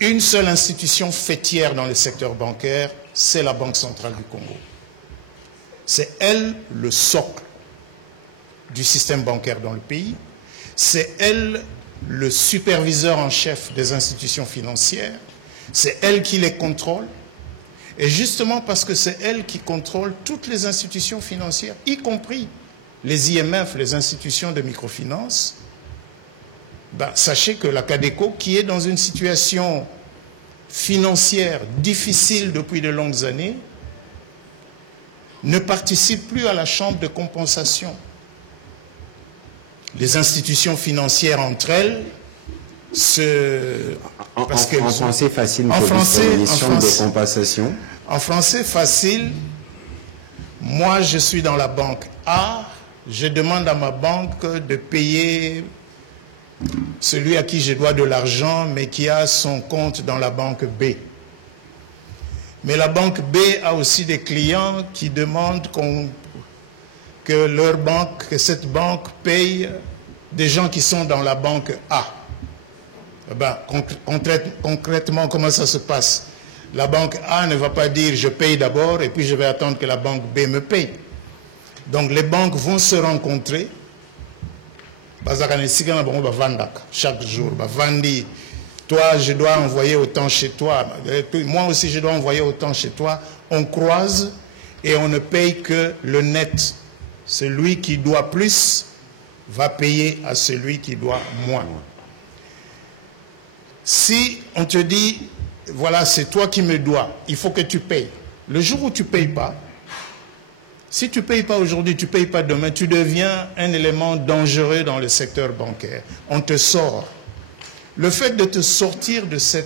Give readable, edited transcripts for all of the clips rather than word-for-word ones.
une seule institution fêtière dans le secteur bancaire, c'est la Banque centrale du Congo. C'est elle le socle du système bancaire dans le pays. C'est elle le superviseur en chef des institutions financières. C'est elle qui les contrôle. Et justement parce que c'est elle qui contrôle toutes les institutions financières, y compris les IMF, les institutions de microfinance, sachez que la CADECO, qui est dans une situation financière difficile depuis de longues années, ne participe plus à la chambre de compensation. Les institutions financières entre elles en français facile, des compensations. En français facile, moi je suis dans la banque A, je demande à ma banque de payer celui à qui je dois de l'argent, mais qui a son compte dans la banque B. Mais la banque B a aussi des clients qui demandent que cette banque paye des gens qui sont dans la banque A. Concrètement, comment ça se passe? La banque A ne va pas dire je paye d'abord et puis je vais attendre que la banque B me paye. Donc les banques vont se rencontrer. Chaque jour, toi je dois envoyer autant chez toi, moi aussi je dois envoyer autant chez toi. On croise et on ne paye que le net. Celui qui doit plus va payer à celui qui doit moins. Si on te dit, voilà, c'est toi qui me dois, il faut que tu payes. Le jour où tu ne payes pas, si tu ne payes pas aujourd'hui, tu ne payes pas demain, tu deviens un élément dangereux dans le secteur bancaire. On te sort. Le fait de te sortir de ce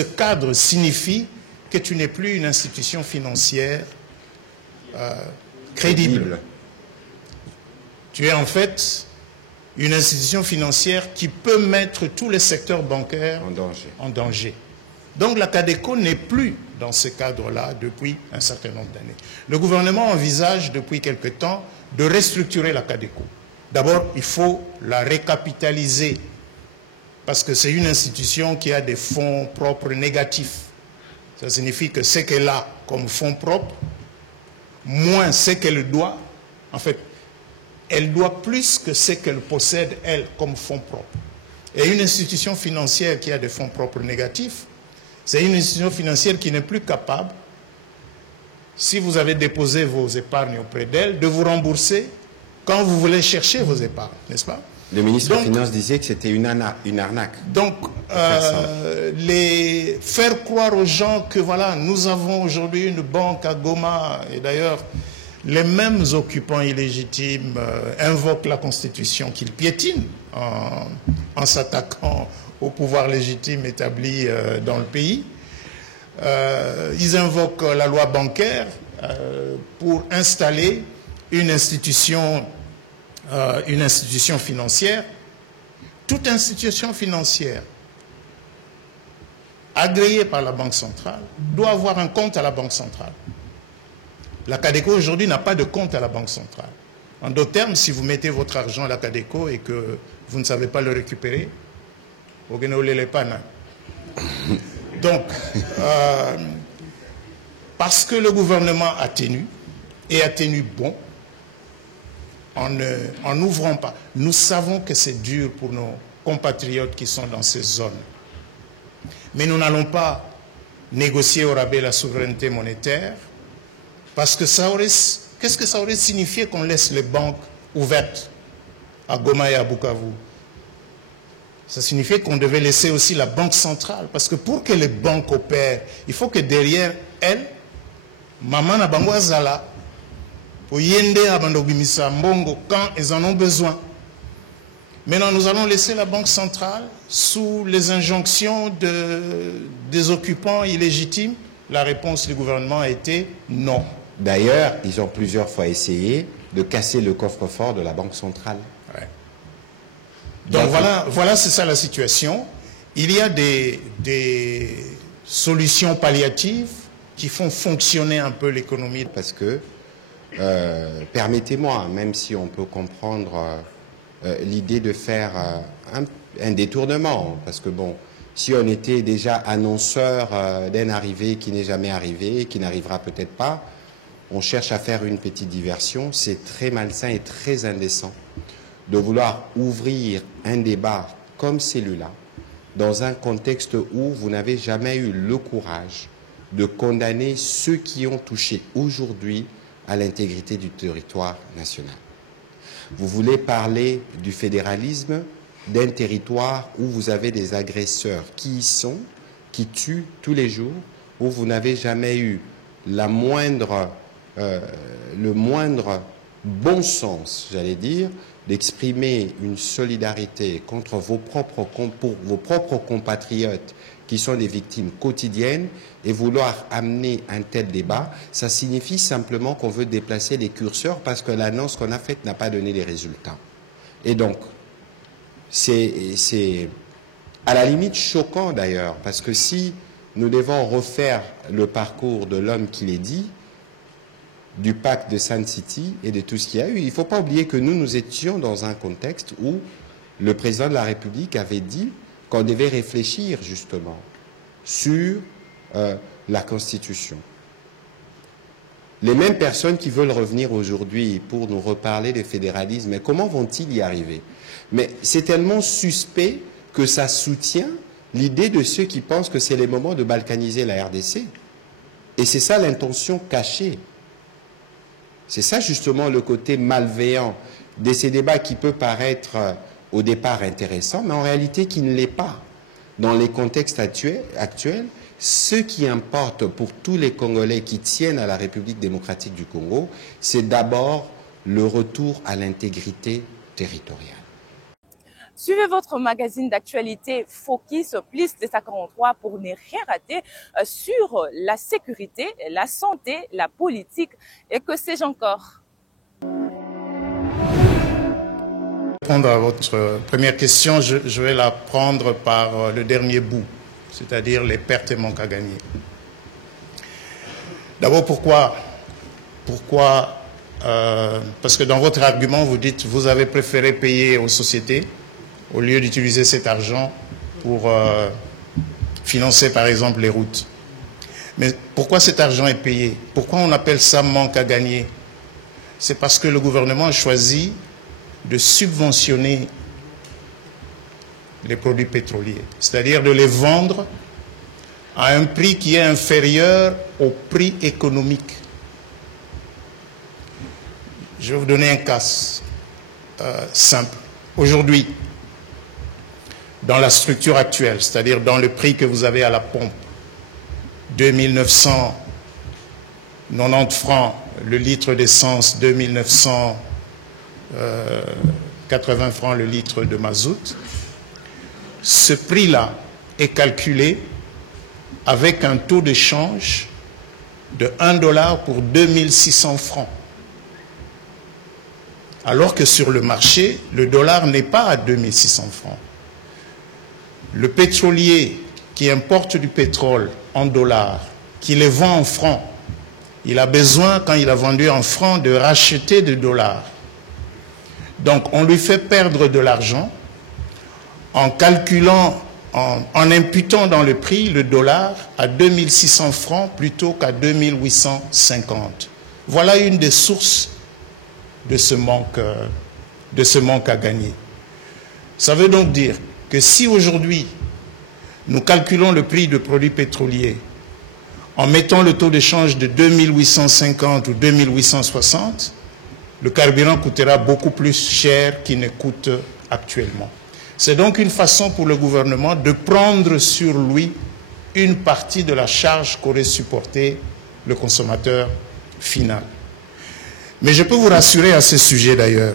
cadre signifie que tu n'es plus une institution financière crédible. Tu es en fait une institution financière qui peut mettre tous les secteurs bancaires en danger. Donc la CADECO n'est plus dans ce cadre-là depuis un certain nombre d'années. Le gouvernement envisage depuis quelque temps de restructurer la CADECO. D'abord, il faut la récapitaliser parce que c'est une institution qui a des fonds propres négatifs. Ça signifie que ce qu'elle a comme fonds propres, moins ce qu'elle doit, en fait, elle doit plus que ce qu'elle possède, elle, comme fonds propres. Et une institution financière qui a des fonds propres négatifs, c'est une institution financière qui n'est plus capable, si vous avez déposé vos épargnes auprès d'elle, de vous rembourser quand vous voulez chercher vos épargnes, n'est-ce pas? Le ministre des Finances disait que c'était une arnaque. Donc, faire croire aux gens que voilà, nous avons aujourd'hui une banque à Goma, et d'ailleurs, les mêmes occupants illégitimes invoquent la Constitution qu'ils piétinent en s'attaquant au pouvoir légitime établi dans le pays. Ils invoquent la loi bancaire pour installer une institution financière. Toute institution financière agréée par la Banque centrale doit avoir un compte à la Banque centrale. La CADECO aujourd'hui n'a pas de compte à la Banque centrale. En d'autres termes, si vous mettez votre argent à la CADECO et que vous ne savez pas le récupérer, vous ne l'avez pas. Donc, parce que le gouvernement a tenu, et a tenu bon, en n'ouvrant pas. Nous savons que c'est dur pour nos compatriotes qui sont dans ces zones. Mais nous n'allons pas négocier au rabais la souveraineté monétaire, parce que qu'est-ce que ça aurait signifié qu'on laisse les banques ouvertes à Goma et à Bukavu? Ça signifiait qu'on devait laisser aussi la Banque centrale, parce que pour que les banques opèrent, il faut que derrière elles, maman na bango azala, pour yende abandobimisa mbongo quand ils en ont besoin. Maintenant, nous allons laisser la Banque centrale sous les injonctions des occupants illégitimes. La réponse du gouvernement a été non. D'ailleurs, ils ont plusieurs fois essayé de casser le coffre-fort de la Banque centrale. Ouais. Donc voilà, c'est ça la situation. Il y a des solutions palliatives qui font fonctionner un peu l'économie. Parce que, permettez-moi, même si on peut comprendre l'idée de faire un détournement, parce que bon, si on était déjà annonceur d'une arrivée qui n'est jamais arrivée, qui n'arrivera peut-être pas, on cherche à faire une petite diversion. C'est très malsain et très indécent de vouloir ouvrir un débat comme celui-là dans un contexte où vous n'avez jamais eu le courage de condamner ceux qui ont touché aujourd'hui à l'intégrité du territoire national. Vous voulez parler du fédéralisme, d'un territoire où vous avez des agresseurs qui y sont, qui tuent tous les jours, où vous n'avez jamais eu le moindre bon sens, j'allais dire, d'exprimer une solidarité contre pour vos propres compatriotes qui sont des victimes quotidiennes, et vouloir amener un tel débat, ça signifie simplement qu'on veut déplacer les curseurs parce que l'annonce qu'on a faite n'a pas donné les résultats. Et donc, c'est à la limite choquant d'ailleurs, parce que si nous devons refaire le parcours de l'homme qui l'est dit, du pacte de Sun City et de tout ce qu'il y a eu, il ne faut pas oublier que nous étions dans un contexte où le président de la République avait dit qu'on devait réfléchir justement sur la Constitution. Les mêmes personnes qui veulent revenir aujourd'hui pour nous reparler de fédéralisme, mais comment vont-ils y arriver? Mais c'est tellement suspect que ça soutient l'idée de ceux qui pensent que c'est le moment de balkaniser la RDC. Et c'est ça l'intention cachée. C'est ça justement le côté malveillant de ces débats qui peut paraître au départ intéressant, mais en réalité qui ne l'est pas. Dans les contextes actuels, ce qui importe pour tous les Congolais qui tiennent à la République démocratique du Congo, c'est d'abord le retour à l'intégrité territoriale. Suivez votre magazine d'actualité Focus plus 243 pour ne rien rater sur la sécurité, la santé, la politique et que sais-je encore. Pour répondre à votre première question, je vais la prendre par le dernier bout, c'est-à-dire les pertes et manques à gagner. D'abord, pourquoi parce que dans votre argument, vous dites que vous avez préféré payer aux sociétés au lieu d'utiliser cet argent pour financer, par exemple, les routes. Mais pourquoi cet argent est payé? Pourquoi on appelle ça manque à gagner? C'est parce que le gouvernement a choisi de subventionner les produits pétroliers, c'est-à-dire de les vendre à un prix qui est inférieur au prix économique. Je vais vous donner un cas simple. Aujourd'hui, dans la structure actuelle, c'est-à-dire dans le prix que vous avez à la pompe, 2990 francs le litre d'essence, 2980 francs le litre de mazout, ce prix-là est calculé avec un taux de change de 1 dollar pour 2600 francs. Alors que sur le marché, le dollar n'est pas à 2600 francs. Le pétrolier qui importe du pétrole en dollars, qui les vend en francs, il a besoin, quand il a vendu en francs, de racheter des dollars. Donc on lui fait perdre de l'argent en calculant, en imputant dans le prix le dollar à 2600 francs plutôt qu'à 2850. Voilà une des sources de ce manque à gagner. Ça veut donc dire que si aujourd'hui nous calculons le prix de produits pétroliers en mettant le taux de change de 2850 ou 2860, le carburant coûtera beaucoup plus cher qu'il ne coûte actuellement. C'est donc une façon pour le gouvernement de prendre sur lui une partie de la charge qu'aurait supporté le consommateur final. Mais je peux vous rassurer à ce sujet d'ailleurs.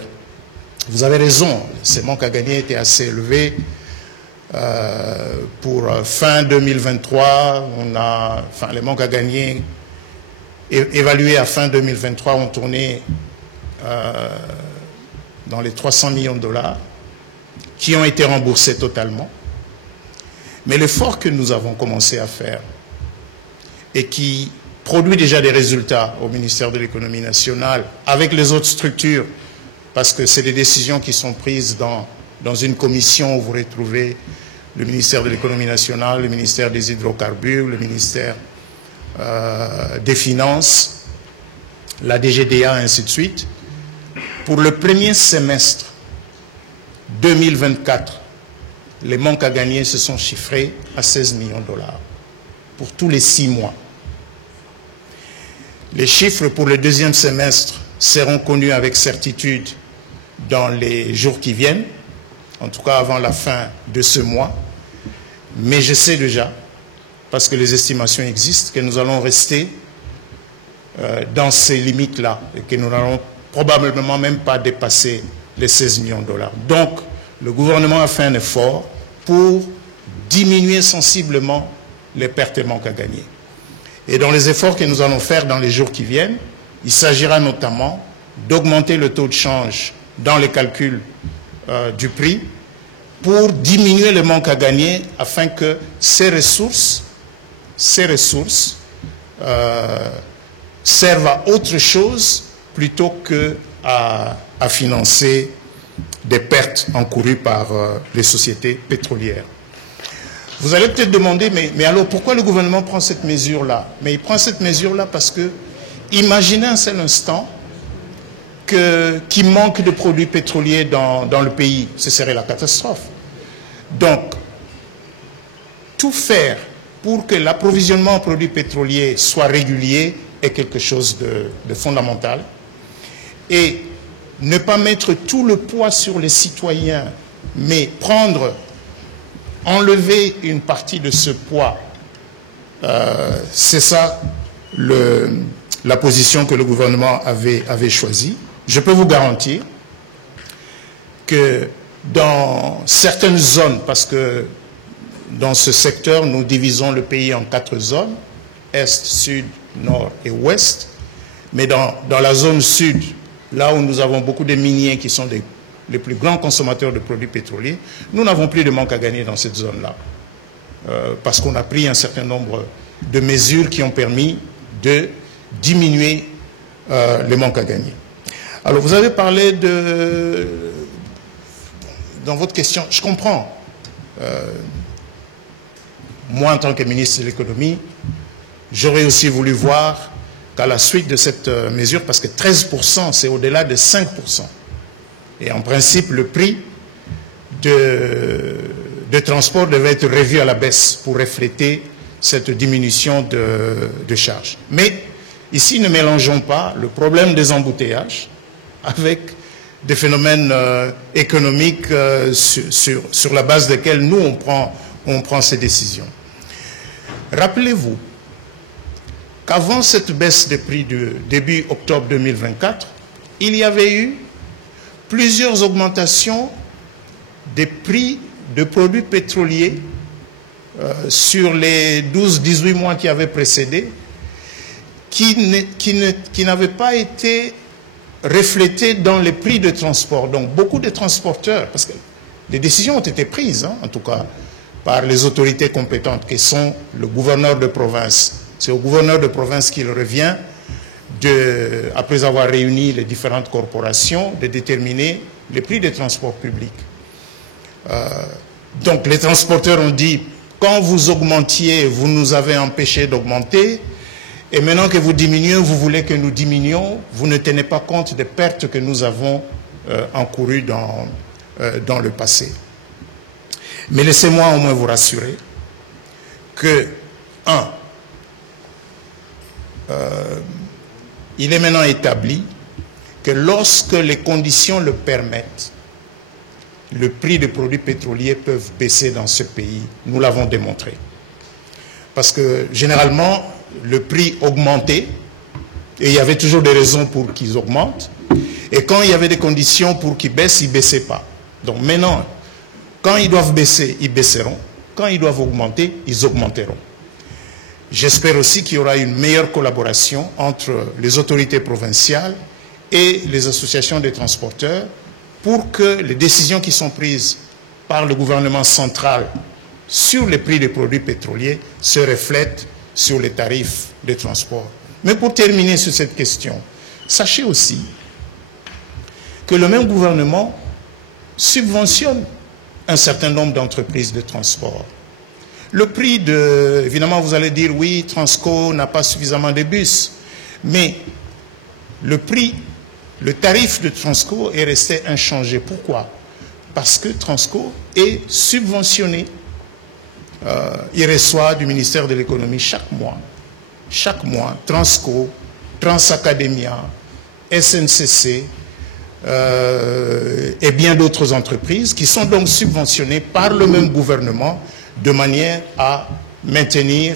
Vous avez raison, ces manques à gagner étaient assez élevés. Pour fin 2023, les manques à gagner évalués à fin 2023 ont tourné dans les 300 millions de dollars qui ont été remboursés totalement. Mais l'effort que nous avons commencé à faire et qui produit déjà des résultats au ministère de l'économie nationale avec les autres structures, parce que c'est des décisions qui sont prises dans dans une commission où vous retrouvez le ministère de l'économie nationale, le ministère des hydrocarbures, le ministère des Finances, la DGDA, ainsi de suite. Pour le premier semestre 2024, les manques à gagner se sont chiffrés à 16 millions de dollars pour tous les 6 mois. Les chiffres pour le deuxième semestre seront connus avec certitude dans les jours qui viennent, en tout cas avant la fin de ce mois. Mais je sais déjà, parce que les estimations existent, que nous allons rester dans ces limites-là et que nous n'allons probablement même pas dépasser les 16 millions de dollars. Donc, le gouvernement a fait un effort pour diminuer sensiblement les pertes et manques à gagner. Et dans les efforts que nous allons faire dans les jours qui viennent, il s'agira notamment d'augmenter le taux de change dans les calculs du prix pour diminuer le manque à gagner afin que ces ressources servent à autre chose plutôt qu'à financer des pertes encourues par les sociétés pétrolières. Vous allez peut-être demander, mais alors pourquoi le gouvernement prend cette mesure-là? Mais il prend cette mesure-là parce que, imaginez un seul instant qu'il manque de produits pétroliers dans le pays, ce serait la catastrophe. Donc, tout faire pour que l'approvisionnement en produits pétroliers soit régulier est quelque chose de fondamental. Et ne pas mettre tout le poids sur les citoyens, mais enlever une partie de ce poids, c'est ça la position que le gouvernement avait choisie. Je peux vous garantir que dans certaines zones, parce que dans ce secteur, nous divisons le pays en 4 zones, Est, Sud, Nord et Ouest, mais dans la zone Sud, là où nous avons beaucoup de miniers qui sont les plus grands consommateurs de produits pétroliers, nous n'avons plus de manque à gagner dans cette zone-là. Parce qu'on a pris un certain nombre de mesures qui ont permis de diminuer les manques à gagner. Alors, vous avez parlé dans votre question, je comprends. Moi, en tant que ministre de l'économie, j'aurais aussi voulu voir qu'à la suite de cette mesure, parce que 13%, c'est au-delà de 5%. Et en principe, le prix de transport devait être revu à la baisse pour refléter cette diminution de charges. Mais ici, ne mélangeons pas le problème des embouteillages avec des phénomènes économiques sur la base desquels nous, on prend ces décisions. Rappelez-vous qu'avant cette baisse des prix de début octobre 2024, il y avait eu plusieurs augmentations des prix de produits pétroliers sur les 12-18 mois qui avaient précédé, qui n'avaient pas été reflétés dans les prix de transport. Donc beaucoup de transporteurs, parce que les décisions ont été prises, en tout cas, par les autorités compétentes, qui sont le gouverneur de province. C'est au gouverneur de province qu'il revient, après avoir réuni les différentes corporations, de déterminer les prix des transports publics. Donc les transporteurs ont dit, quand vous augmentiez, vous nous avez empêché d'augmenter, et maintenant que vous diminuez, vous voulez que nous diminuions, vous ne tenez pas compte des pertes que nous avons encourues dans le passé. Mais laissez-moi au moins vous rassurer que, il est maintenant établi que lorsque les conditions le permettent, le prix des produits pétroliers peuvent baisser dans ce pays. Nous l'avons démontré. Parce que généralement, le prix augmentait et il y avait toujours des raisons pour qu'ils augmentent. Et quand il y avait des conditions pour qu'ils baissent, ils ne baissaient pas. Donc maintenant, quand ils doivent baisser, ils baisseront. Quand ils doivent augmenter, ils augmenteront. J'espère aussi qu'il y aura une meilleure collaboration entre les autorités provinciales et les associations des transporteurs pour que les décisions qui sont prises par le gouvernement central sur les prix des produits pétroliers se reflètent sur les tarifs de transport. Mais pour terminer sur cette question, sachez aussi que le même gouvernement subventionne un certain nombre d'entreprises de transport. Le prix de... Évidemment, vous allez dire, oui, Transco n'a pas suffisamment de bus. Mais le prix, le tarif de Transco est resté inchangé. Pourquoi? Parce que Transco est subventionné. Il reçoit du ministère de l'économie chaque mois, Transco, Transacademia, SNCC et bien d'autres entreprises qui sont donc subventionnées par le même gouvernement de manière à maintenir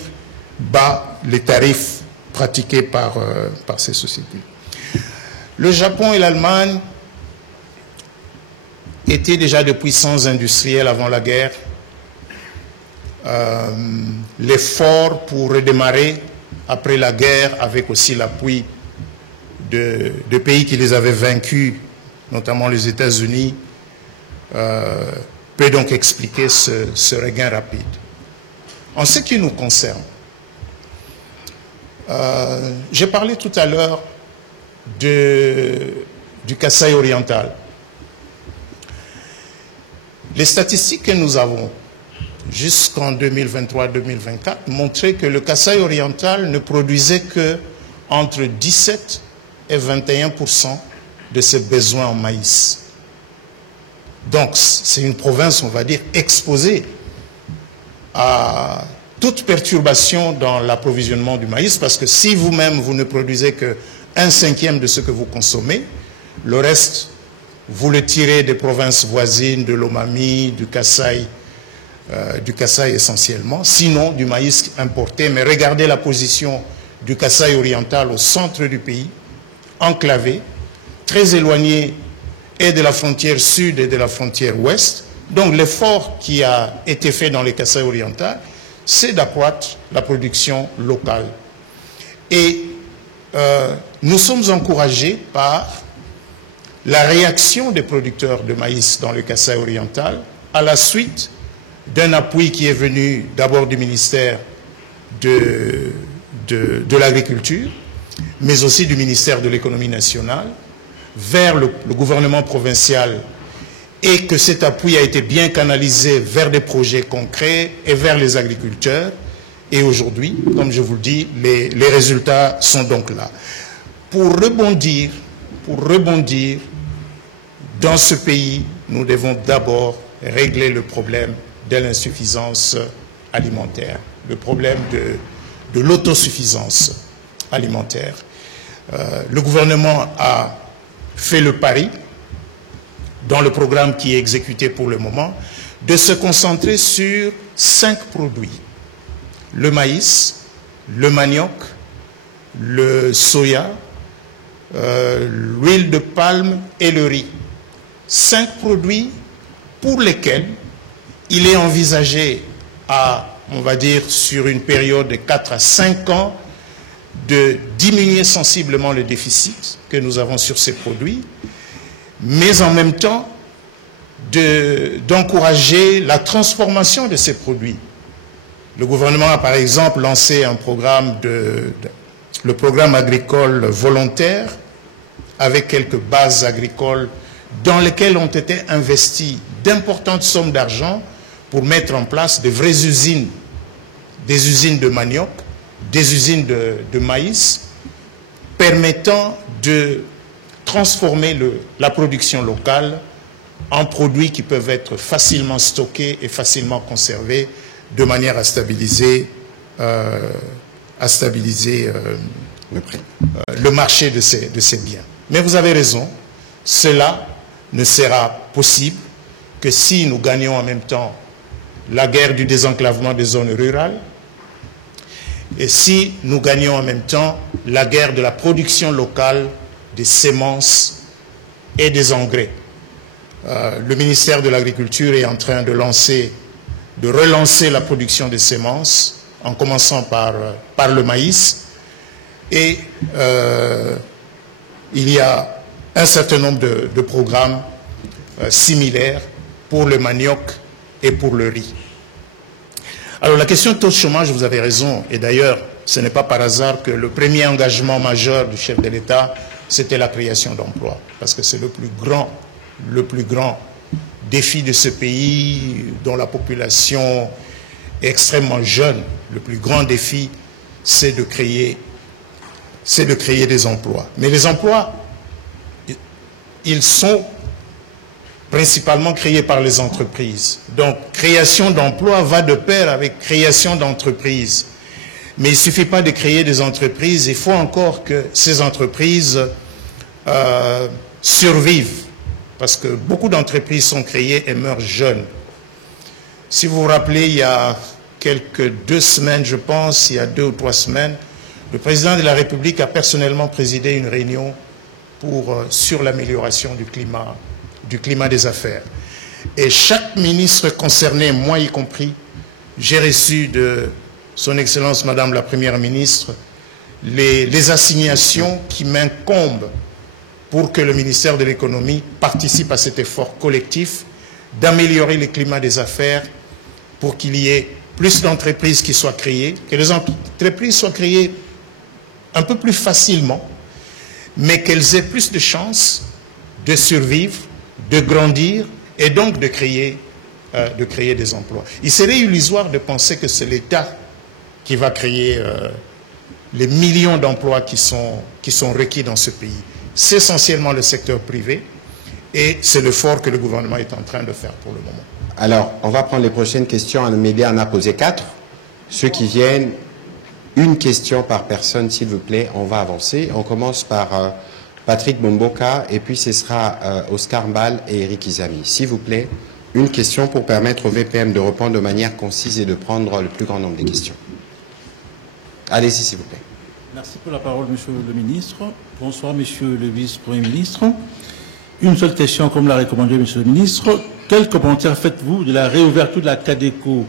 bas les tarifs pratiqués par ces sociétés. Le Japon et l'Allemagne étaient déjà de puissances industrielles avant la guerre. L'effort pour redémarrer après la guerre, avec aussi l'appui de pays qui les avaient vaincus, notamment les États-Unis, peut donc expliquer ce regain rapide. En ce qui nous concerne, j'ai parlé tout à l'heure du Kasaï oriental. Les statistiques que nous avons jusqu'en 2023-2024 montraient que le Kasaï oriental ne produisait que entre 17 et 21% de ses besoins en maïs. Donc, c'est une province, on va dire, exposée à toute perturbation dans l'approvisionnement du maïs, parce que si vous-même, vous ne produisez que 1/5 de ce que vous consommez, le reste, vous le tirez des provinces voisines, de l'Omami, du Kasaï essentiellement, sinon du maïs importé. Mais regardez la position du Kasaï oriental au centre du pays, enclavé, très éloigné et de la frontière sud et de la frontière ouest. Donc l'effort qui a été fait dans les Kasaï oriental, c'est d'accroître la production locale. Et nous sommes encouragés par la réaction des producteurs de maïs dans le Kasaï oriental à la suite d'un appui qui est venu d'abord du ministère de l'Agriculture, mais aussi du ministère de l'Économie nationale, vers le gouvernement provincial, et que cet appui a été bien canalisé vers des projets concrets et vers les agriculteurs. Et aujourd'hui, comme je vous le dis, les résultats sont donc là. Pour rebondir, dans ce pays, nous devons d'abord régler le problème de l'insuffisance alimentaire, le problème de l'autosuffisance alimentaire. Le gouvernement a fait le pari, dans le programme qui est exécuté pour le moment, de se concentrer sur 5 produits. Le maïs, le manioc, le soya, l'huile de palme et le riz. 5 produits pour lesquels il est envisagé on va dire, sur une période de 4 à 5 ans, de diminuer sensiblement le déficit que nous avons sur ces produits, mais en même temps d'encourager la transformation de ces produits. Le gouvernement a par exemple lancé un programme, le programme agricole volontaire, avec quelques bases agricoles dans lesquelles ont été investies d'importantes sommes d'argent pour mettre en place de vraies usines, des usines de manioc, des usines de maïs, permettant de transformer la production locale en produits qui peuvent être facilement stockés et facilement conservés de manière à stabiliser le marché de ces biens. Mais vous avez raison, cela ne sera possible que si nous gagnons en même temps la guerre du désenclavement des zones rurales et si nous gagnons en même temps la guerre de la production locale des semences et des engrais. Le ministère de l'Agriculture est en train de relancer la production des semences, en commençant par le maïs. Et il y a un certain nombre de programmes similaires pour le manioc et pour le riz. Alors la question de taux de chômage, vous avez raison, et d'ailleurs ce n'est pas par hasard que le premier engagement majeur du chef de l'État, c'était la création d'emplois, parce que c'est le plus grand défi de ce pays dont la population est extrêmement jeune. Le plus grand défi, c'est de créer des emplois. Mais les emplois, ils sont principalement créés par les entreprises. Donc, création d'emplois va de pair avec création d'entreprises. Mais il ne suffit pas de créer des entreprises, il faut encore que ces entreprises survivent. Parce que beaucoup d'entreprises sont créées et meurent jeunes. Si vous vous rappelez, il y a deux semaines, je pense, il y a 2 ou 3 semaines, le président de la République a personnellement présidé une réunion sur l'amélioration du climat des affaires. Et chaque ministre concerné, moi y compris, j'ai reçu de son Excellence Madame la Première ministre les assignations qui m'incombent pour que le ministère de l'économie participe à cet effort collectif d'améliorer le climat des affaires pour qu'il y ait plus d'entreprises qui soient créées, que les entreprises soient créées un peu plus facilement, mais qu'elles aient plus de chances de survivre, de grandir et donc de créer des emplois. Il serait illusoire de penser que c'est l'État qui va créer les millions d'emplois qui sont requis dans ce pays. C'est essentiellement le secteur privé et c'est l'effort que le gouvernement est en train de faire pour le moment. Alors, on va prendre les prochaines questions. Amédée en a posé 4. Ceux qui viennent, une question par personne, s'il vous plaît. On va avancer. On commence par Patrick Momboka et puis ce sera Oscar Mbal et Eric Izami. S'il vous plaît, une question pour permettre au VPM de répondre de manière concise et de prendre le plus grand nombre de questions. Allez-y, s'il vous plaît. Merci pour la parole, Monsieur le Ministre. Bonsoir, Monsieur le Vice-Premier ministre. Une seule question, comme l'a recommandé Monsieur le Ministre. Quel commentaire faites-vous de la réouverture de la CADECO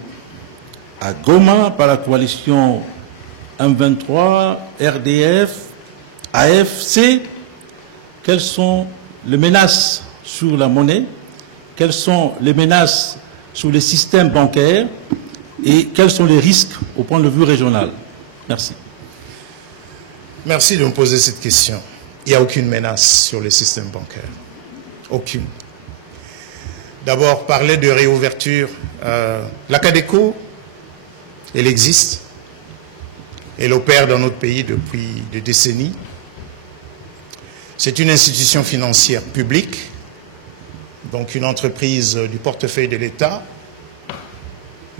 à Goma par la coalition M23, RDF, AFC? Quelles sont les menaces sur la monnaie? Quelles sont les menaces sur les systèmes bancaires? Et quels sont les risques au point de vue régional? Merci. Merci de me poser cette question. Il n'y a aucune menace sur le système bancaire. Aucune. D'abord, parler de réouverture. La CADECO, elle existe. Elle opère dans notre pays depuis des décennies. C'est une institution financière publique, donc une entreprise du portefeuille de l'État,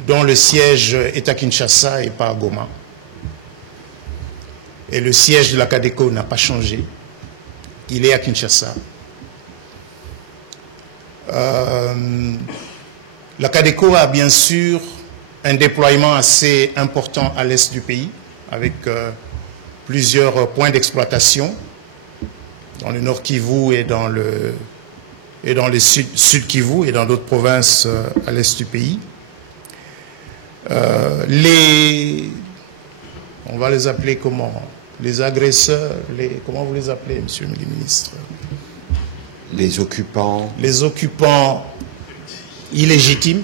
dont le siège est à Kinshasa et pas à Goma. Et le siège de la CADECO n'a pas changé. Il est à Kinshasa. La CADECO a bien sûr un déploiement assez important à l'est du pays, avec plusieurs points d'exploitation, dans le nord Kivu et dans le sud Kivu et dans d'autres provinces à l'est du pays. On va les appeler comment? Les agresseurs, comment vous les appelez, monsieur le ministre? Les occupants. Les occupants illégitimes.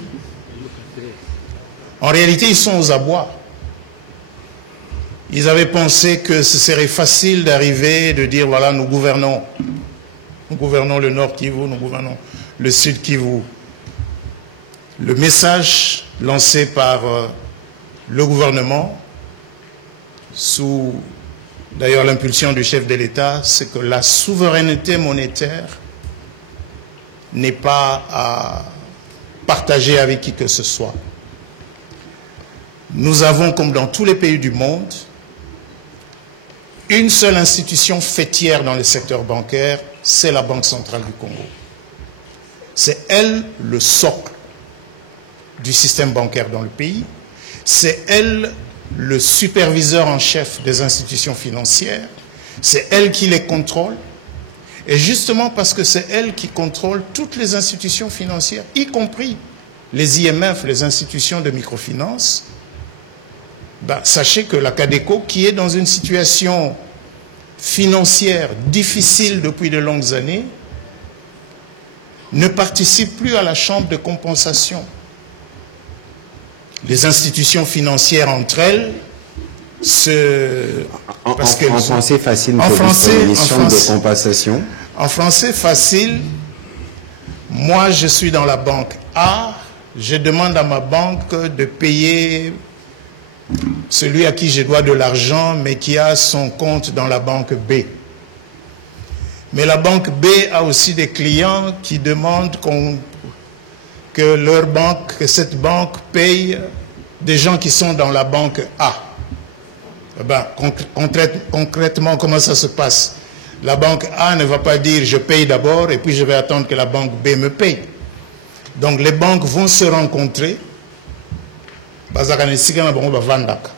En réalité, ils sont aux abois. Ils avaient pensé que ce serait facile d'arriver, de dire, voilà, nous gouvernons. Nous gouvernons le nord Kivu, nous gouvernons le sud Kivu. Le message lancé par le gouvernement, sous d'ailleurs l'impulsion du chef de l'État, c'est que la souveraineté monétaire n'est pas à partager avec qui que ce soit. Nous avons, comme dans tous les pays du monde, une seule institution fêtière dans le secteur bancaire, c'est la Banque centrale du Congo. C'est elle le socle du système bancaire dans le pays. C'est elle le superviseur en chef des institutions financières. C'est elle qui les contrôle. Et justement parce que c'est elle qui contrôle toutes les institutions financières, y compris les IMF, les institutions de microfinance, sachez que la CADECO, qui est dans une situation financière difficile depuis de longues années, ne participe plus à la chambre de compensation. Les institutions financières entre elles en français facile, de compensation. En français facile, Moi, je suis dans la banque A, je demande à ma banque de payer celui à qui je dois de l'argent, mais qui a son compte dans la banque B. Mais la banque B a aussi des clients qui demandent que cette banque paye des gens qui sont dans la banque A. Eh ben, concrètement, comment ça se passe? La banque A ne va pas dire je paye d'abord et puis je vais attendre que la banque B me paye. Donc les banques vont se rencontrer.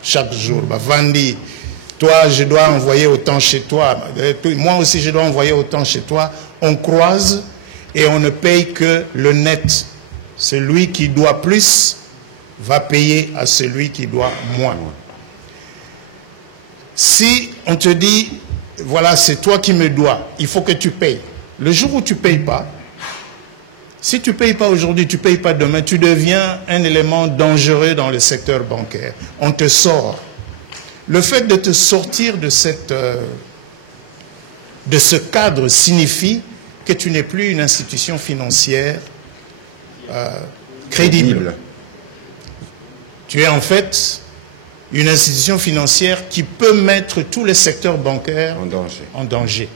Chaque jour, toi je dois envoyer autant chez toi, moi aussi je dois envoyer autant chez toi. On croise et on ne paye que le net. Celui qui doit plus va payer à celui qui doit moins. Si on te dit, voilà, c'est toi qui me dois, il faut que tu payes. Le jour où tu ne payes pas, si tu ne payes pas aujourd'hui, tu ne payes pas demain, tu deviens un élément dangereux dans le secteur bancaire. On te sort. Le fait de te sortir de ce cadre signifie que tu n'es plus une institution financière crédible. Tu es en fait une institution financière qui peut mettre tous les secteurs bancaires en danger.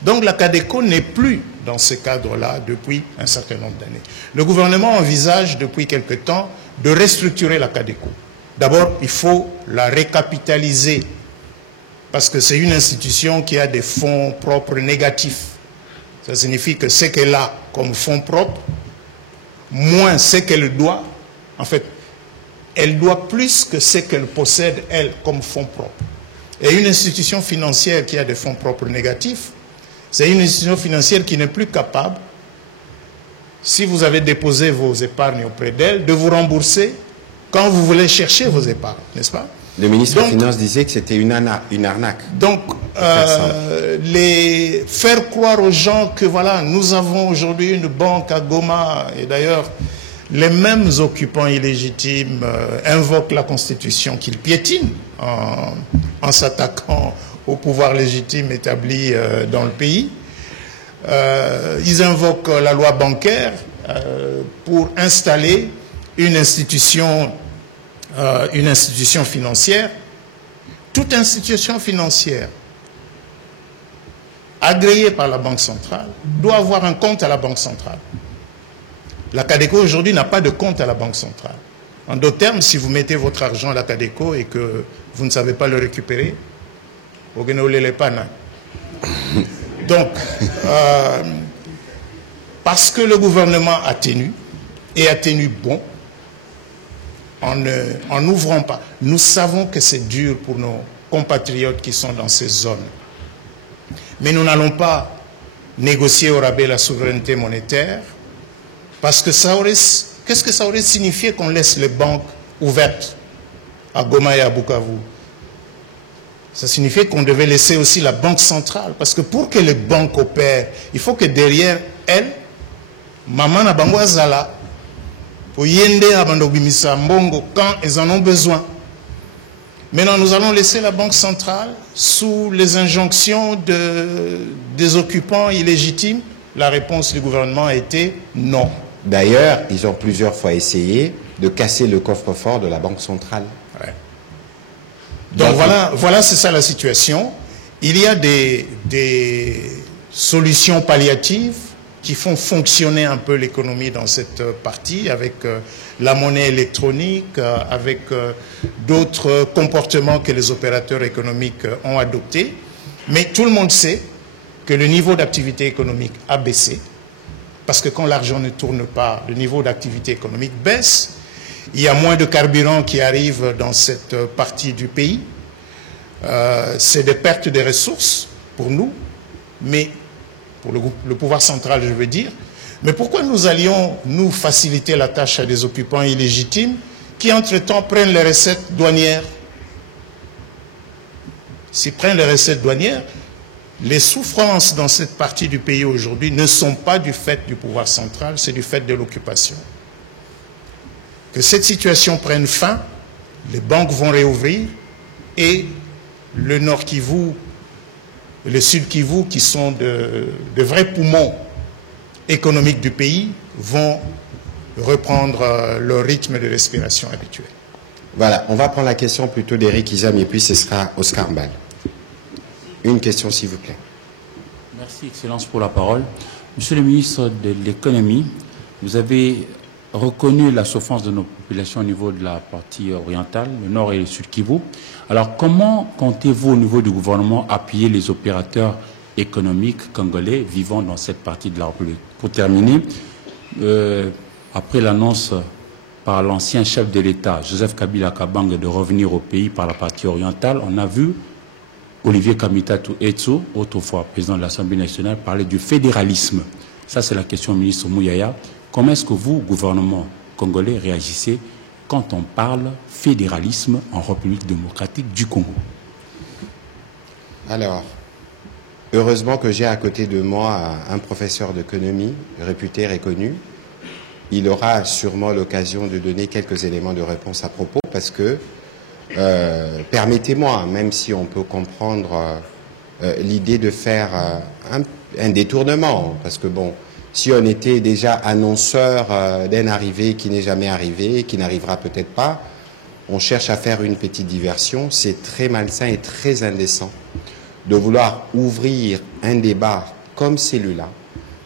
Donc la CADECO n'est plus dans ce cadre-là depuis un certain nombre d'années. Le gouvernement envisage depuis quelque temps de restructurer la CADECO. D'abord, il faut la récapitaliser parce que c'est une institution qui a des fonds propres négatifs. Ça signifie que ce qu'elle a comme fonds propres, moins ce qu'elle doit, en fait, elle doit plus que ce qu'elle possède, elle, comme fonds propres. Et une institution financière qui a des fonds propres négatifs, c'est une institution financière qui n'est plus capable, si vous avez déposé vos épargnes auprès d'elle, de vous rembourser quand vous voulez chercher vos épargnes, n'est-ce pas? Le ministre des Finances disait que c'était une arnaque. Donc, faire croire aux gens que voilà, nous avons aujourd'hui une banque à Goma, et d'ailleurs, les mêmes occupants illégitimes invoquent la Constitution qu'ils piétinent en s'attaquant au pouvoir légitime établi dans le pays. Ils invoquent la loi bancaire pour installer une institution financière. Toute institution financière agréée par la Banque centrale doit avoir un compte à la Banque centrale. La CADECO aujourd'hui n'a pas de compte à la Banque centrale. En d'autres termes, si vous mettez votre argent à la CADECO et que vous ne savez pas le récupérer, vous ne pas. Donc, parce que le gouvernement a tenu, et a tenu bon, en n'ouvrant pas. Nous savons que c'est dur pour nos compatriotes qui sont dans ces zones. Mais nous n'allons pas négocier au rabais la souveraineté monétaire, parce que qu'est-ce que ça aurait signifié qu'on laisse les banques ouvertes à Goma et à Bukavu? Ça signifiait qu'on devait laisser aussi la Banque centrale, parce que pour que les banques opèrent, il faut que derrière elles, maman na bango azala, pour yende abandobimisa mbongo quand elles en ont besoin. Maintenant, nous allons laisser la Banque centrale sous les injonctions des occupants illégitimes. La réponse du gouvernement a été non. D'ailleurs, ils ont plusieurs fois essayé de casser le coffre-fort de la Banque centrale. Ouais. Donc voilà, c'est ça la situation. Il y a des solutions palliatives qui font fonctionner un peu l'économie dans cette partie, avec la monnaie électronique, avec d'autres comportements que les opérateurs économiques ont adoptés. Mais tout le monde sait que le niveau d'activité économique a baissé, parce que quand l'argent ne tourne pas, le niveau d'activité économique baisse. Il y a moins de carburant qui arrive dans cette partie du pays. C'est des pertes de ressources pour nous, mais pour le pouvoir central, je veux dire. Mais pourquoi nous allions nous faciliter la tâche à des occupants illégitimes qui, entre-temps, prennent les recettes douanières? S'ils prennent les recettes douanières, les souffrances dans cette partie du pays aujourd'hui ne sont pas du fait du pouvoir central, c'est du fait de l'occupation. Que cette situation prenne fin, les banques vont réouvrir et le Nord Kivu et le Sud Kivu, qui sont de vrais poumons économiques du pays vont reprendre leur rythme de respiration habituel. Voilà, on va prendre la question plutôt d'Éric Izam et puis ce sera Oscar Mbal. Une question, s'il vous plaît. Merci, Excellence, pour la parole. Monsieur le ministre de l'Économie, vous avez reconnu la souffrance de nos populations au niveau de la partie orientale, le nord et le sud Kivu. Alors, comment comptez-vous au niveau du gouvernement appuyer les opérateurs économiques congolais vivant dans cette partie de la République? Pour terminer, après l'annonce par l'ancien chef de l'État, Joseph Kabila Kabange, de revenir au pays par la partie orientale, on a vu Olivier Kamitatou Etso, autrefois président de l'Assemblée nationale, parler du fédéralisme. Ça, c'est la question au ministre Mouyaya. Comment est-ce que vous, gouvernement congolais, réagissez quand on parle fédéralisme en République démocratique du Congo? Alors, heureusement que j'ai à côté de moi un professeur d'économie, réputé, reconnu. Il aura sûrement l'occasion de donner quelques éléments de réponse à propos, parce que, permettez-moi, même si on peut comprendre l'idée de faire un détournement, parce que bon, si on était déjà annonceur d'un arrivé qui n'est jamais arrivé, qui n'arrivera peut-être pas, on cherche à faire une petite diversion. C'est très malsain et très indécent de vouloir ouvrir un débat comme celui-là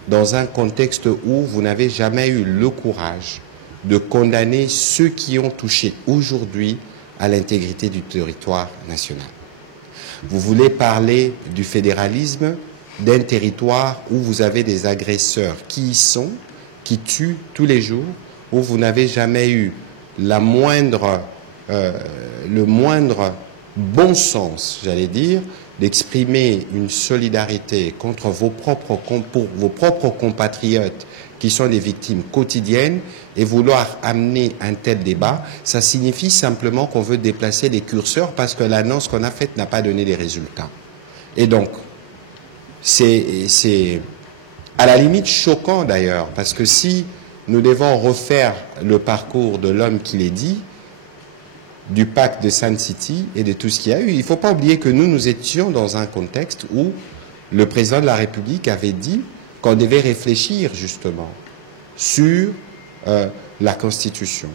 dans un contexte où vous n'avez jamais eu le courage de condamner ceux qui ont touché aujourd'hui à l'intégrité du territoire national. Vous voulez parler du fédéralisme d'un territoire où vous avez des agresseurs qui y sont, qui tuent tous les jours, où vous n'avez jamais eu le moindre bon sens, j'allais dire, d'exprimer une solidarité contre pour vos propres compatriotes qui sont des victimes quotidiennes, et vouloir amener un tel débat, ça signifie simplement qu'on veut déplacer les curseurs parce que l'annonce qu'on a faite n'a pas donné les résultats. Et donc, c'est à la limite choquant d'ailleurs, parce que si nous devons refaire le parcours de l'homme qui l'est dit, du pacte de Sun City et de tout ce qu'il y a eu, il ne faut pas oublier que nous étions dans un contexte où le président de la République avait dit qu'on devait réfléchir justement sur la Constitution.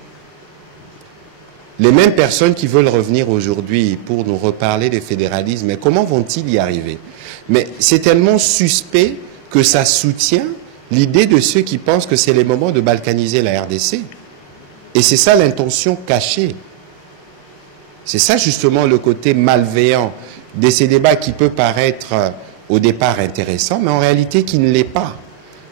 Les mêmes personnes qui veulent revenir aujourd'hui pour nous reparler de fédéralisme, mais comment vont-ils y arriver? Mais c'est tellement suspect que ça soutient l'idée de ceux qui pensent que c'est le moment de balkaniser la RDC. Et c'est ça l'intention cachée. C'est ça justement le côté malveillant de ces débats qui peut paraître au départ intéressant, mais en réalité qui ne l'est pas.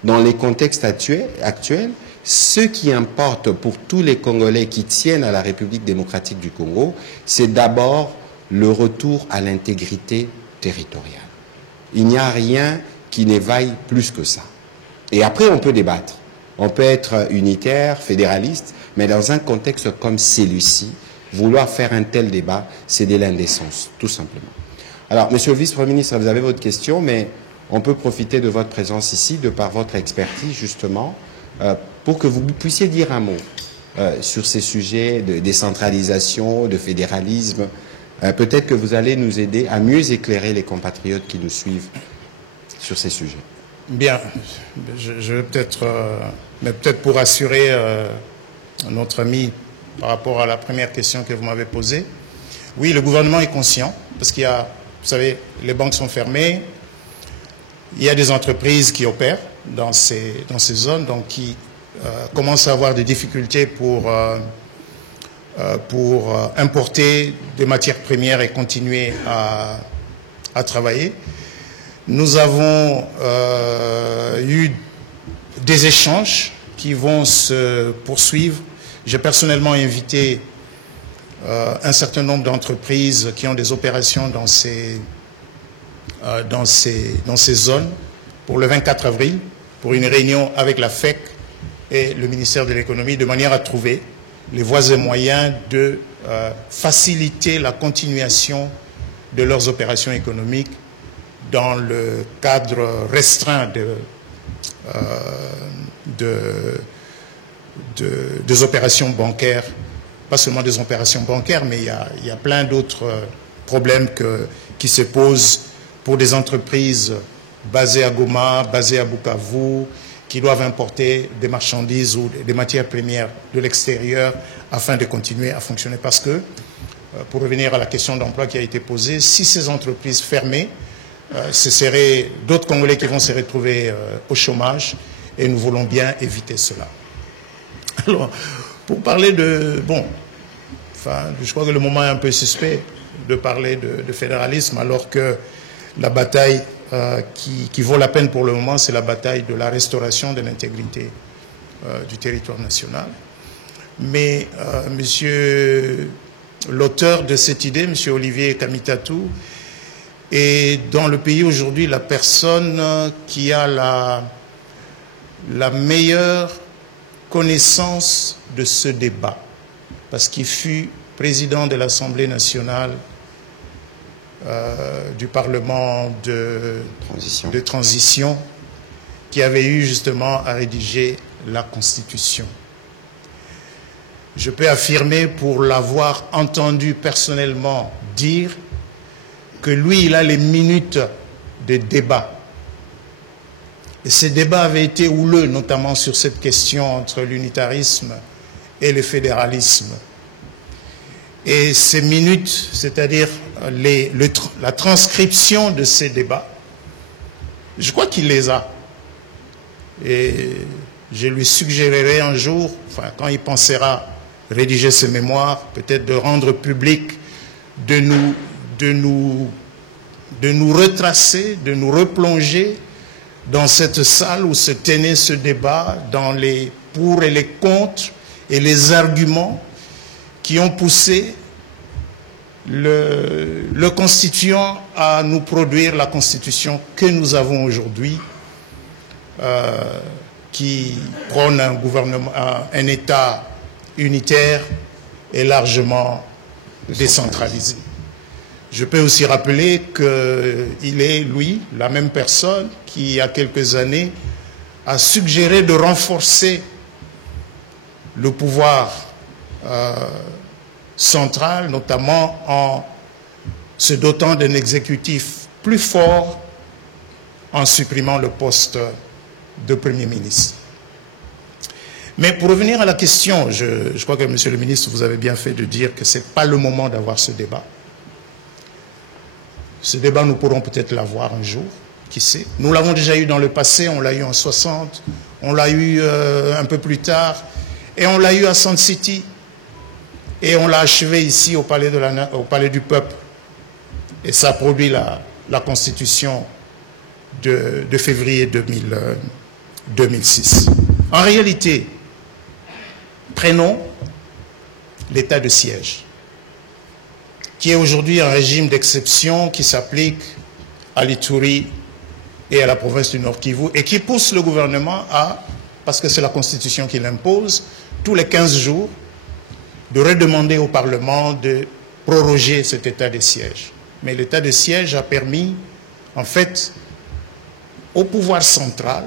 Dans les contextes actuels, ce qui importe pour tous les Congolais qui tiennent à la République démocratique du Congo, c'est d'abord le retour à l'intégrité territoriale. Il n'y a rien qui n'évaille plus que ça. Et après, on peut débattre. On peut être unitaire, fédéraliste, mais dans un contexte comme celui-ci, vouloir faire un tel débat, c'est de l'indécence, tout simplement. Alors, Monsieur le Vice-Premier ministre, vous avez votre question, mais on peut profiter de votre présence ici, de par votre expertise, justement, pour que vous puissiez dire un mot sur ces sujets de décentralisation, de fédéralisme. Peut-être que vous allez nous aider à mieux éclairer les compatriotes qui nous suivent sur ces sujets. Bien, je vais peut-être, mais peut-être pour assurer notre ami par rapport à la première question que vous m'avez posée. Oui, le gouvernement est conscient, parce qu'il y a, vous savez, les banques sont fermées, il y a des entreprises qui opèrent dans ces zones, donc qui commencent à avoir des difficultés pour importer des matières premières et continuer à travailler. Nous avons eu des échanges qui vont se poursuivre. J'ai personnellement invité un certain nombre d'entreprises qui ont des opérations dans ces zones pour le 24 avril, pour une réunion avec la FEC et le ministère de l'économie, de manière à trouver les voies et moyens de faciliter la continuation de leurs opérations économiques dans le cadre restreint des opérations bancaires, pas seulement des opérations bancaires, mais il y a plein d'autres problèmes qui se posent pour des entreprises basées à Goma, basées à Bukavu, qui doivent importer des marchandises ou des matières premières de l'extérieur afin de continuer à fonctionner. Parce que, pour revenir à la question d'emploi qui a été posée, si ces entreprises fermaient, ce seraient d'autres Congolais qui vont se retrouver au chômage, et nous voulons bien éviter cela. Alors, pour parler de... Bon, enfin, je crois que le moment est un peu suspect de parler de fédéralisme, alors que la bataille qui vaut la peine pour le moment, c'est la bataille de la restauration de l'intégrité du territoire national. Mais monsieur l'auteur de cette idée, monsieur Olivier Kamitatou, est dans le pays aujourd'hui la personne qui a la meilleure connaissance de ce débat, parce qu'il fut président de l'Assemblée nationale du Parlement de transition, qui avait eu justement à rédiger la Constitution. Je peux affirmer, pour l'avoir entendu personnellement dire, que lui, il a les minutes de débat. Et ces débats avaient été houleux, notamment sur cette question entre l'unitarisme et le fédéralisme. Et ces minutes, c'est-à-dire la transcription de ces débats, je crois qu'il les a. Et je lui suggérerai un jour, enfin, quand il pensera rédiger ses mémoires, peut-être de rendre public, de nous retracer, de nous replonger dans cette salle où se tenait ce débat, dans les pour et les contre et les arguments qui ont poussé le constituant à nous produire la constitution que nous avons aujourd'hui, qui prône un gouvernement, un État unitaire et largement décentralisé. Je peux aussi rappeler qu'il est, lui, la même personne qui, il y a quelques années, a suggéré de renforcer le pouvoir central, notamment en se dotant d'un exécutif plus fort, en supprimant le poste de Premier ministre. Mais pour revenir à la question, je crois que, Monsieur le ministre, vous avez bien fait de dire que ce n'est pas le moment d'avoir ce débat. Ce débat, nous pourrons peut-être l'avoir un jour, qui sait. Nous l'avons déjà eu dans le passé, on l'a eu en 60, on l'a eu un peu plus tard, et on l'a eu à Sun City, et on l'a achevé ici au Palais du Peuple. Et ça a produit la Constitution de février 2006. En réalité, prenons l'état de siège, qui est aujourd'hui un régime d'exception qui s'applique à l'Ituri et à la province du Nord Kivu et qui pousse le gouvernement à, parce que c'est la Constitution qui l'impose, tous les 15 jours, de redemander au Parlement de proroger cet état de siège. Mais l'état de siège a permis, en fait, au pouvoir central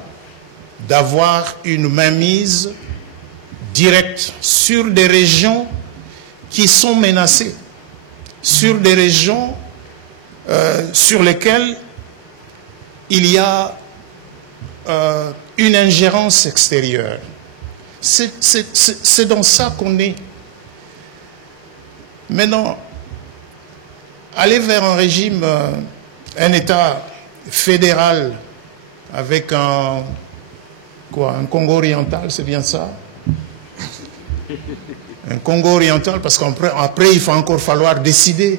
d'avoir une mainmise directe sur des régions qui sont menacées, sur des régions sur lesquelles il y a une ingérence extérieure. C'est dans ça qu'on est. Maintenant, aller vers un régime, un État fédéral avec un Congo oriental, c'est bien ça? Un Congo oriental, parce qu'après, il va encore falloir décider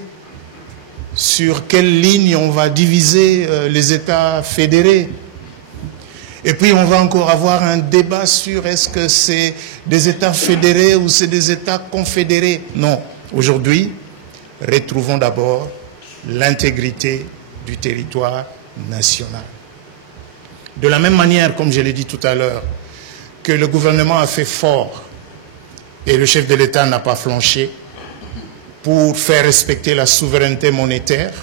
sur quelle ligne on va diviser les États fédérés. Et puis, on va encore avoir un débat sur est-ce que c'est des États fédérés ou c'est des États confédérés. Non. Aujourd'hui, retrouvons d'abord l'intégrité du territoire national. De la même manière, comme je l'ai dit tout à l'heure, que le gouvernement a fait fort et le chef de l'État n'a pas flanché pour faire respecter la souveraineté monétaire.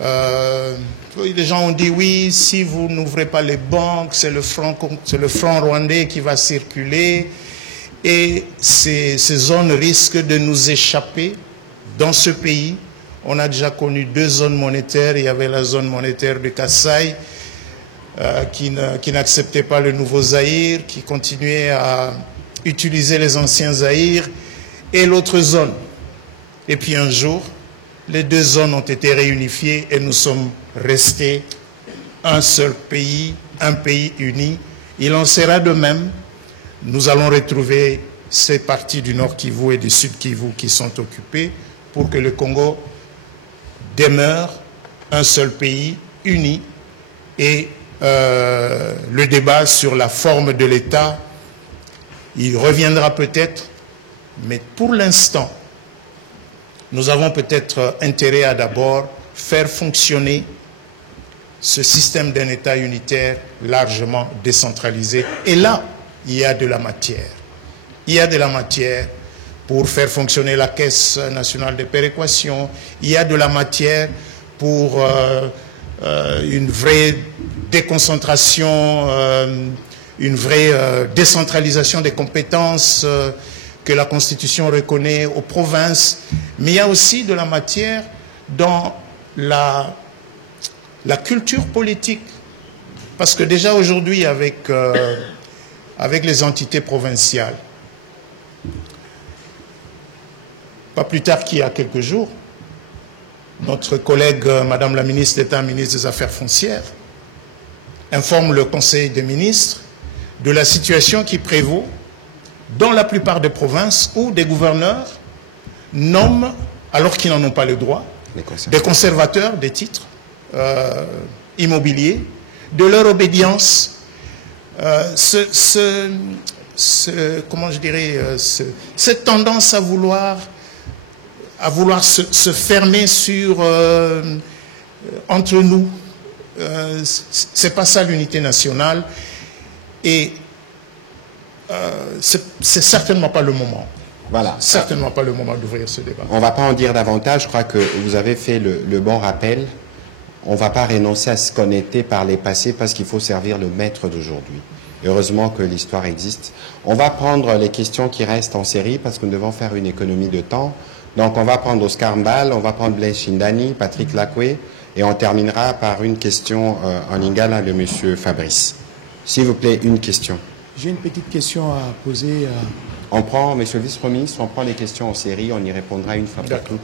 Les gens ont dit oui, si vous n'ouvrez pas les banques, c'est le franc rwandais qui va circuler et ces zones risquent de nous échapper. Dans ce pays, on a déjà connu 2 zones monétaires. Il y avait la zone monétaire de Kasaï qui n'acceptaient pas le nouveau Zaïre, qui continuaient à utiliser les anciens Zaïre, et l'autre zone. Et puis un jour, les deux zones ont été réunifiées et nous sommes restés un seul pays, un pays uni. Il en sera de même. Nous allons retrouver ces parties du Nord Kivu et du Sud Kivu qui sont occupées pour que le Congo demeure un seul pays uni. Et le débat sur la forme de l'État, il reviendra peut-être, mais pour l'instant, nous avons peut-être intérêt à d'abord faire fonctionner ce système d'un État unitaire largement décentralisé. Et là, il y a de la matière. Il y a de la matière pour faire fonctionner la Caisse nationale de péréquation. Il y a de la matière pour une vraie déconcentration, une vraie décentralisation des compétences que la Constitution reconnaît aux provinces. Mais il y a aussi de la matière dans la culture politique. Parce que déjà aujourd'hui, avec les entités provinciales, pas plus tard qu'il y a quelques jours, notre collègue, Madame la ministre d'État, ministre des Affaires foncières, informe le Conseil des ministres de la situation qui prévaut dans la plupart des provinces où des gouverneurs nomment, alors qu'ils n'en ont pas le droit, des conservateurs des titres immobiliers, de leur obédience, comment je dirais, cette tendance à vouloir se fermer sur entre nous, c'est pas ça l'unité nationale, et c'est certainement pas le moment. Voilà. Certainement pas le moment d'ouvrir ce débat. On ne va pas en dire davantage. Je crois que vous avez fait le bon rappel. On ne va pas renoncer à ce qu'on était par les passés parce qu'il faut servir le maître d'aujourd'hui. Heureusement que l'histoire existe. On va prendre les questions qui restent en série parce que nous devons faire une économie de temps. Donc on va prendre Oscar Mbal, on va prendre Blaise Shindani, Patrick Lakwe, et on terminera par une question en lingala de M. Fabrice. S'il vous plaît, une question. J'ai une petite question à poser. On prend, Monsieur le Vice-Premier ministre, on prend les questions en série, on y répondra une fois pour toutes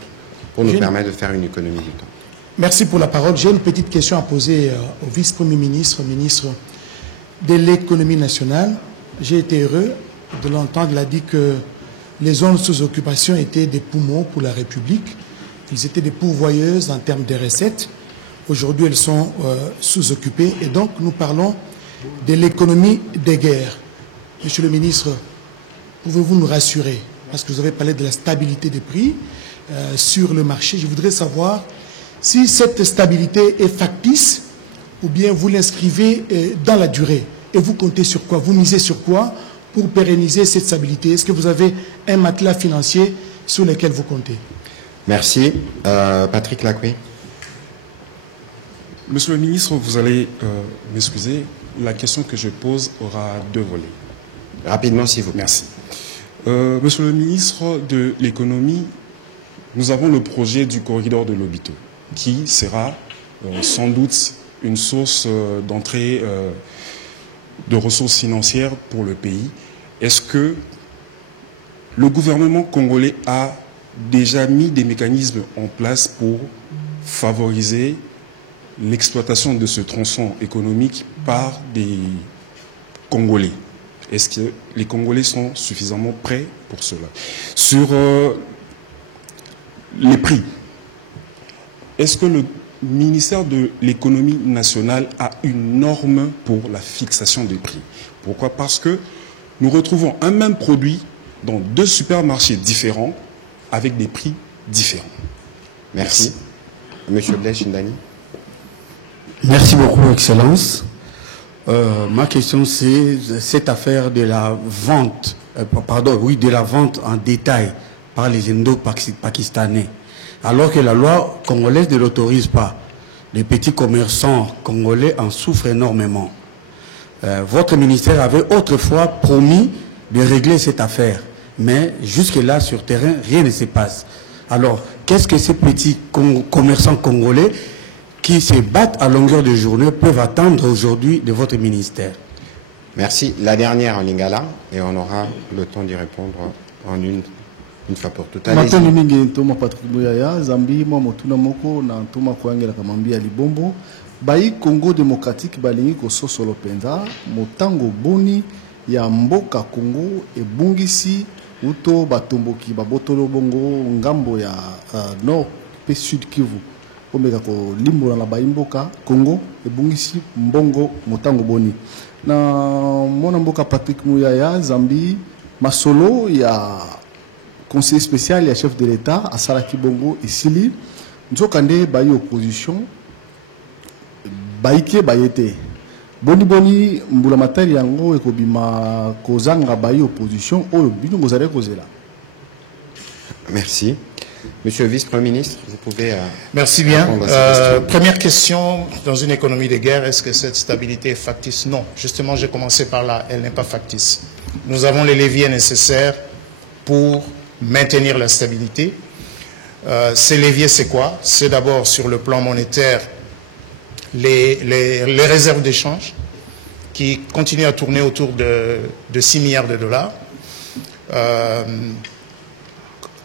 pour nous permettre de faire une économie du temps. Merci pour la parole. J'ai une petite question à poser au Vice-Premier ministre, ministre de l'économie nationale. J'ai été heureux de l'entendre. Il a dit que les zones sous occupation étaient des poumons pour la République. Ils étaient des pourvoyeuses en termes de recettes. Aujourd'hui, elles sont sous-occupées. Et donc, nous parlons de l'économie des guerres. Monsieur le ministre, pouvez-vous nous rassurer? Parce que vous avez parlé de la stabilité des prix sur le marché. Je voudrais savoir si cette stabilité est factice ou bien vous l'inscrivez dans la durée. Et vous comptez sur quoi? Vous misez sur quoi pour pérenniser cette stabilité? Est-ce que vous avez un matelas financier sur lequel vous comptez? Merci. Patrick Lakwe. Monsieur le ministre, vous allez m'excuser. La question que je pose aura deux volets. Rapidement, s'il vous plaît. Merci. Monsieur le ministre de l'économie, nous avons le projet du corridor de Lobito, qui sera sans doute une source d'entrée de ressources financières pour le pays. Est-ce que le gouvernement congolais a déjà mis des mécanismes en place pour favoriser l'exploitation de ce tronçon économique par des Congolais? Est-ce que les Congolais sont suffisamment prêts pour cela? Sur les prix, est-ce que le ministère de l'économie nationale a une norme pour la fixation des prix? Pourquoi? Parce que nous retrouvons un même produit dans deux supermarchés différents avec des prix différents. Merci. Monsieur Blaise Shindani. Merci beaucoup, Excellence. Ma question, c'est cette affaire de la vente, de la vente en détail par les Indo-Pakistanais. Alors que la loi congolaise ne l'autorise pas. Les petits commerçants congolais en souffrent énormément. Votre ministère avait autrefois promis de régler cette affaire. Mais jusque-là, sur terrain, rien ne se passe. Alors, qu'est-ce que ces petits commerçants congolais qui se battent à longueur de journée peuvent attendre aujourd'hui de votre ministère? Merci. La dernière en lingala, et on aura le temps d'y répondre en une fois pour toutes. Matoni mingi ntoma Patrick Muyaya Zambi mwa motuna moko na ntoma koangela kamambia libombo bayi Congo démocratique balingi ko sosolo penza motango boni ya mboka Congo ebungisi uto batomboki babotolo bongo ngambo ya nord pe sud Kivu omeka ko limbola na bayi mboka Congo ebungisi mbongo motango boni na mona mboka Patrick Muyaya Zambi masolo ya conseiller spécial et chef de l'État à Salaki Bongo et Sili, nous avons bayi opposition, baïke bayete. Boni mbula matari yango ekobima kozanga bayi opposition oyo bino ngozare kozela. Merci. Monsieur le vice-premier ministre, vous pouvez... Merci bien. Première question, dans une économie de guerre, est-ce que cette stabilité est factice? Non. Justement, j'ai commencé par là, elle n'est pas factice. Nous avons les leviers nécessaires pour maintenir la stabilité. Ces leviers, c'est quoi? C'est d'abord sur le plan monétaire, les réserves d'échange qui continuent à tourner autour de 6 milliards de dollars.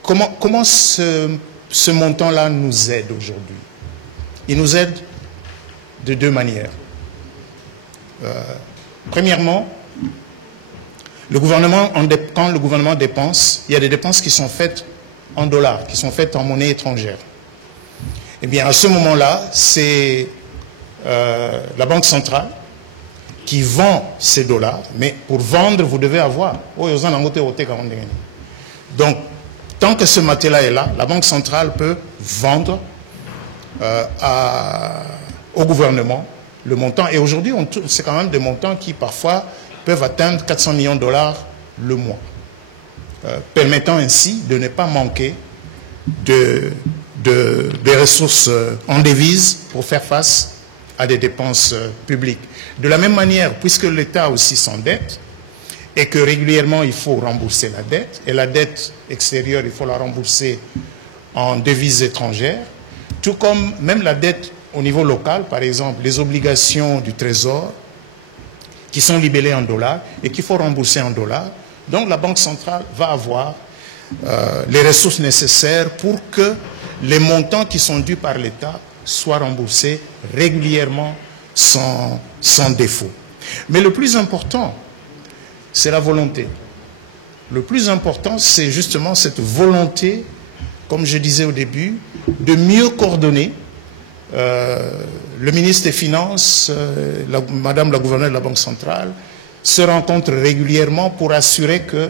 Comment ce montant-là nous aide aujourd'hui? Il nous aide de deux manières. Premièrement, quand le gouvernement dépense, il y a des dépenses qui sont faites en dollars, qui sont faites en monnaie étrangère. Eh bien, à ce moment-là, c'est la Banque centrale qui vend ces dollars, mais pour vendre, vous devez avoir. Donc, tant que ce matériel-là est là, la Banque centrale peut vendre au gouvernement le montant. Et aujourd'hui, c'est quand même des montants qui, parfois, peuvent atteindre 400 millions de dollars le mois, permettant ainsi de ne pas manquer des ressources en devises pour faire face à des dépenses publiques. De la même manière, puisque l'État aussi s'endette et que régulièrement il faut rembourser la dette, et la dette extérieure, il faut la rembourser en devises étrangères, tout comme même la dette au niveau local, par exemple les obligations du Trésor, qui sont libellés en dollars et qu'il faut rembourser en dollars. Donc la Banque centrale va avoir les ressources nécessaires pour que les montants qui sont dus par l'État soient remboursés régulièrement sans défaut. Mais le plus important, c'est la volonté. Le plus important, c'est justement cette volonté, comme je disais au début, de mieux coordonner. Le ministre des Finances, Madame la gouverneure de la Banque centrale, se rencontrent régulièrement pour assurer que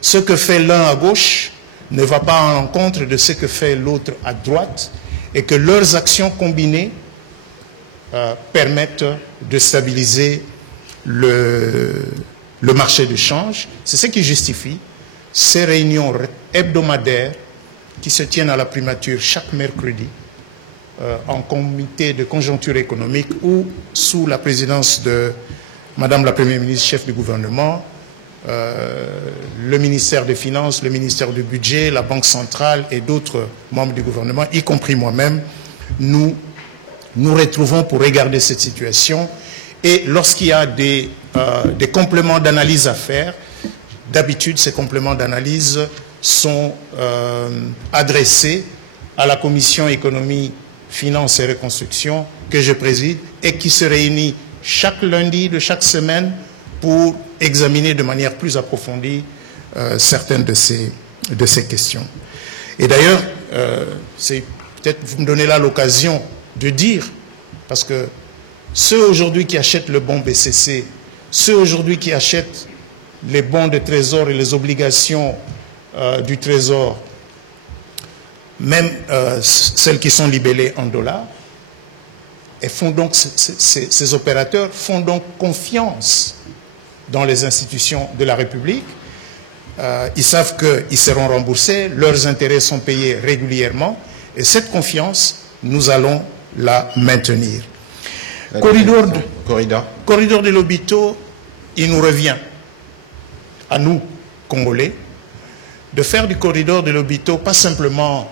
ce que fait l'un à gauche ne va pas à l'encontre de ce que fait l'autre à droite et que leurs actions combinées permettent de stabiliser le marché de change. C'est ce qui justifie ces réunions hebdomadaires qui se tiennent à la primature chaque mercredi en comité de conjoncture économique ou sous la présidence de Madame la Première ministre, chef du gouvernement, le ministère des Finances, le ministère du Budget, la Banque centrale et d'autres membres du gouvernement, y compris moi-même, nous retrouvons pour regarder cette situation. Et lorsqu'il y a des compléments d'analyse à faire, d'habitude, ces compléments d'analyse sont adressés à la Commission économie, finances et reconstruction que je préside et qui se réunit chaque lundi de chaque semaine pour examiner de manière plus approfondie certaines de ces questions. Et d'ailleurs, c'est peut-être vous me donnez là l'occasion de dire, parce que ceux aujourd'hui qui achètent le bon BCC, ceux aujourd'hui qui achètent les bons de trésor et les obligations du trésor, même celles qui sont libellées en dollars, et font donc, ces opérateurs font donc confiance dans les institutions de la République. Ils savent qu'ils seront remboursés, leurs intérêts sont payés régulièrement, et cette confiance, nous allons la maintenir. Corridor de Lobito, il nous revient, à nous, Congolais, de faire du corridor de Lobito pas simplement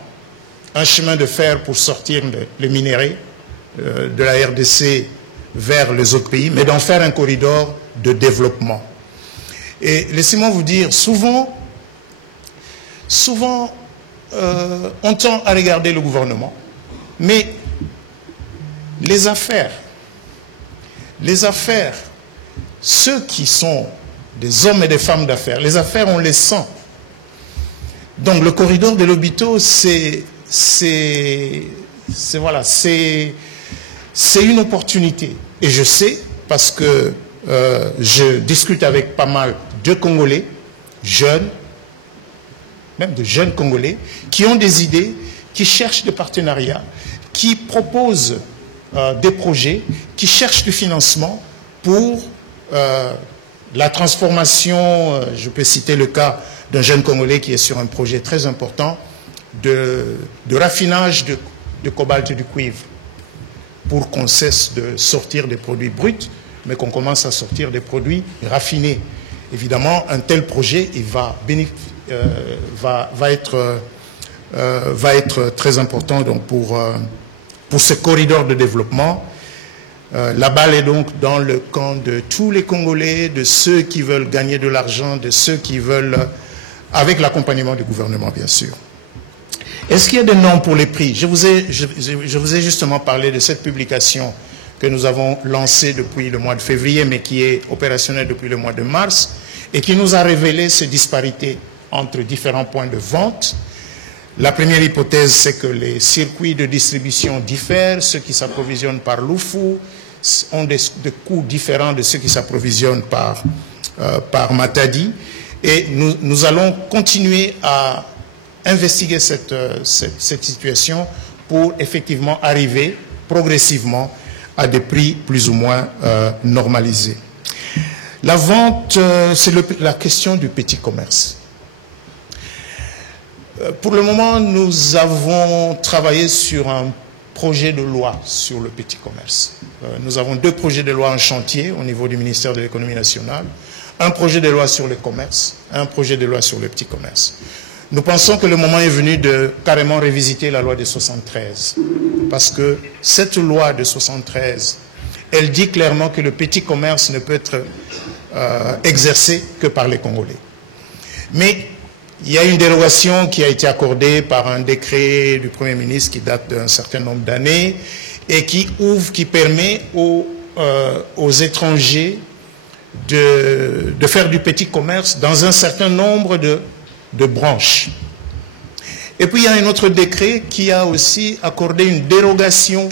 un chemin de fer pour sortir les minéraux de la RDC vers les autres pays, mais d'en faire un corridor de développement. Et laissez-moi vous dire, souvent, on tend à regarder le gouvernement, mais les affaires, ceux qui sont des hommes et des femmes d'affaires, les affaires, on les sent. Donc le corridor de Lobito, c'est une opportunité. Et je sais, parce que je discute avec pas mal de Congolais, jeunes, même de jeunes Congolais, qui ont des idées, qui cherchent des partenariats, qui proposent des projets, qui cherchent du financement pour la transformation. Je peux citer le cas d'un jeune Congolais qui est sur un projet très important de raffinage de cobalt et du cuivre, pour qu'on cesse de sortir des produits bruts, mais qu'on commence à sortir des produits raffinés. Évidemment, un tel projet il va être très important donc, pour ce corridor de développement. La balle est donc dans le camp de tous les Congolais, de ceux qui veulent gagner de l'argent, de ceux qui veulent, avec l'accompagnement du gouvernement, bien sûr. Est-ce qu'il y a des noms pour les prix? Je vous ai justement parlé de cette publication que nous avons lancée depuis le mois de février, mais qui est opérationnelle depuis le mois de mars, et qui nous a révélé ces disparités entre différents points de vente. La première hypothèse, c'est que les circuits de distribution diffèrent. Ceux qui s'approvisionnent par Lufu ont des coûts différents de ceux qui s'approvisionnent par Matadi. Et nous allons continuer à investiguer cette situation pour effectivement arriver progressivement à des prix plus ou moins normalisés. La vente, c'est la question du petit commerce. Pour le moment, nous avons travaillé sur un projet de loi sur le petit commerce. Nous avons 2 projets de loi en chantier au niveau du ministère de l'économie nationale. Un projet de loi sur le commerce, un projet de loi sur le petit commerce. Nous pensons que le moment est venu de carrément révisiter la loi de 73. Parce que cette loi de 73, elle dit clairement que le petit commerce ne peut être exercé que par les Congolais. Mais il y a une dérogation qui a été accordée par un décret du Premier ministre qui date d'un certain nombre d'années et qui permet aux étrangers de faire du petit commerce dans un certain nombre de branches. Et puis il y a un autre décret qui a aussi accordé une dérogation,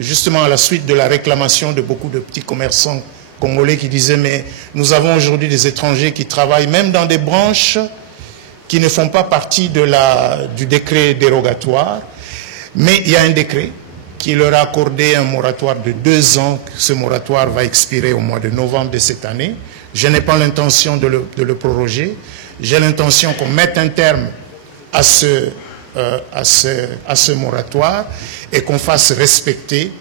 justement à la suite de la réclamation de beaucoup de petits commerçants congolais qui disaient mais nous avons aujourd'hui des étrangers qui travaillent même dans des branches qui ne font pas partie du décret dérogatoire, mais il y a un décret qui leur a accordé un moratoire de 2 ans. Ce moratoire va expirer au mois de novembre de cette année. Je n'ai pas l'intention de le proroger. J'ai l'intention qu'on mette un terme à ce moratoire et qu'on fasse respecter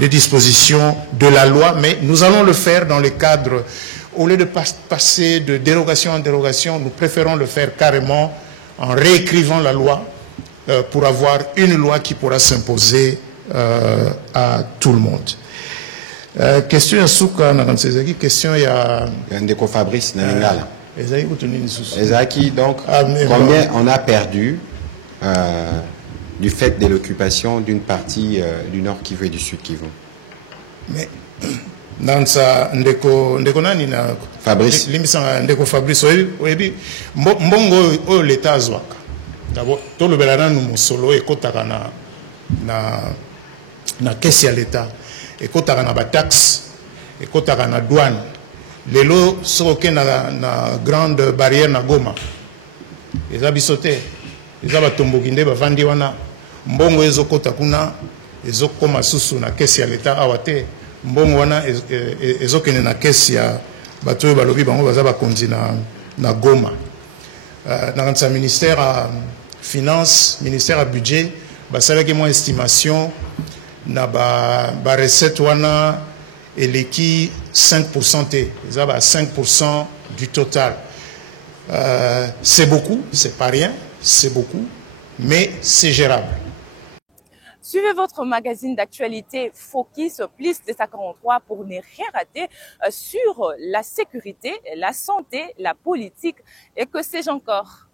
les dispositions de la loi. Mais nous allons le faire dans le cadre, au lieu de passer de dérogation en dérogation, nous préférons le faire carrément en réécrivant la loi pour avoir une loi qui pourra s'imposer à tout le monde. Question à Souka, question à Ndeko Fabrice Naningala. Ezaki, donc, combien on a perdu du fait de l'occupation d'une partie du Nord Kivu et du Sud Kivu? Mais dans sa Ndeko nani na Fabrice. Limisa Ndeko Fabrice oyebi mbongo oyo l'État azwaka. D'abord tout le belana nous solo et kotaka na caisse ya l'État et kotaka na ba taxe et kotaka na douane. Lelo soke na grande barrière na Goma. Eza bisote. Eza batomboki nde bavandi wana. Mbongo ezokota kuna ezokoma susu na caisse ya l'État awate. Mbongo wana ezokene na caisse ya bato balobi bango baza bakonzi na Goma. Dans sa ministère à finance, ministère à budget, basalaki mo estimation na ba recette wana eleki 5% te. Eza ba 5% du total. C'est beaucoup, c'est pas rien, c'est beaucoup, mais c'est gérable. Suivez votre magazine d'actualité Focus plus 243 pour ne rien rater sur la sécurité, la santé, la politique et que sais-je encore.